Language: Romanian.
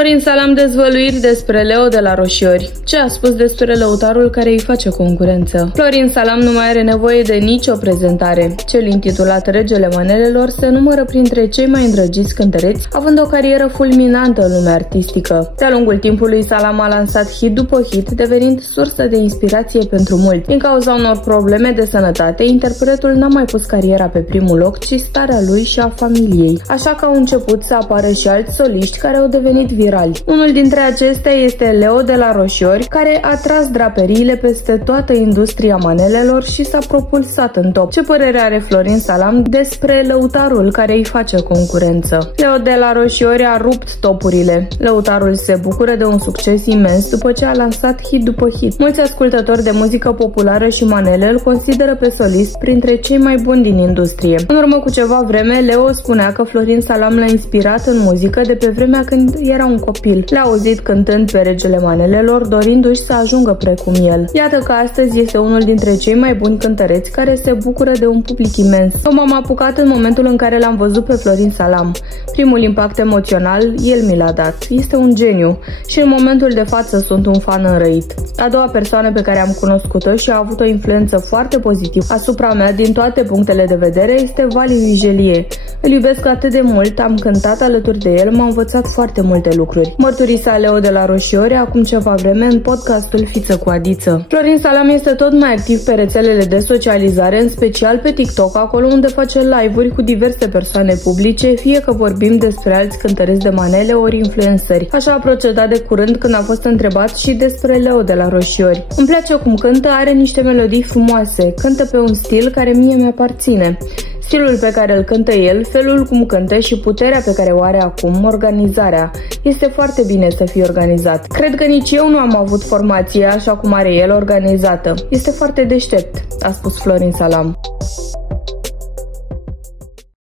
Florin Salam dezvăluiri despre Leo de la Roșiori. Ce a spus despre lăutarul care îi face concurență? Florin Salam nu mai are nevoie de nicio prezentare. Cel intitulat Regele Manelelor se numără printre cei mai îndrăgiți cântăreți, având o carieră fulminantă în lumea artistică. De-a lungul timpului, Salam a lansat hit după hit, devenind sursă de inspirație pentru mulți. Din cauza unor probleme de sănătate, interpretul n-a mai pus cariera pe primul loc, ci starea lui și a familiei. Așa că au început să apară și alți soliști care au devenit virali. Unul dintre acestea este Leo de la Roșiori, care a tras draperiile peste toată industria manelelor și s-a propulsat în top. Ce părere are Florin Salam despre lăutarul care îi face concurență? Leo de la Roșiori a rupt topurile. Lăutarul se bucură de un succes imens după ce a lansat hit după hit. Mulți ascultători de muzică populară și manele îl consideră pe solist printre cei mai buni din industrie. În urmă cu ceva vreme, Leo spunea că Florin Salam l-a inspirat în muzică de pe vremea când era un copil. L-a auzit cântând pe Regele Manelelor, dorindu-și să ajungă precum el. Iată că astăzi este unul dintre cei mai buni cântăreți care se bucură de un public imens. Eu m-am apucat în momentul în care l-am văzut pe Florin Salam. Primul impact emoțional el mi l-a dat. Este un geniu și în momentul de față sunt un fan înrăit. A doua persoană pe care am cunoscut-o și a avut o influență foarte pozitivă asupra mea din toate punctele de vedere este Vali Vigelie. Îl iubesc atât de mult, am cântat alături de el, m-a învățat foarte multe lucruri. Mărturisa Leo de la Roșiori acum ceva vreme în podcastul Fiță cu Adiță. Florin Salam este tot mai activ pe rețelele de socializare, în special pe TikTok, acolo unde face live-uri cu diverse persoane publice, fie că vorbim despre alți cântăreți de manele ori influenceri. Așa a procedat de curând când a fost întrebat și despre Leo de la Roșiori. Îmi place cum cântă, are niște melodii frumoase, cântă pe un stil care mie mi-aparține. Stilul pe care îl cântă el, felul cum cântă și puterea pe care o are acum, organizarea. Este foarte bine să fii organizat. Cred că nici eu nu am avut formația așa cum are el organizată. Este foarte deștept, a spus Florin Salam.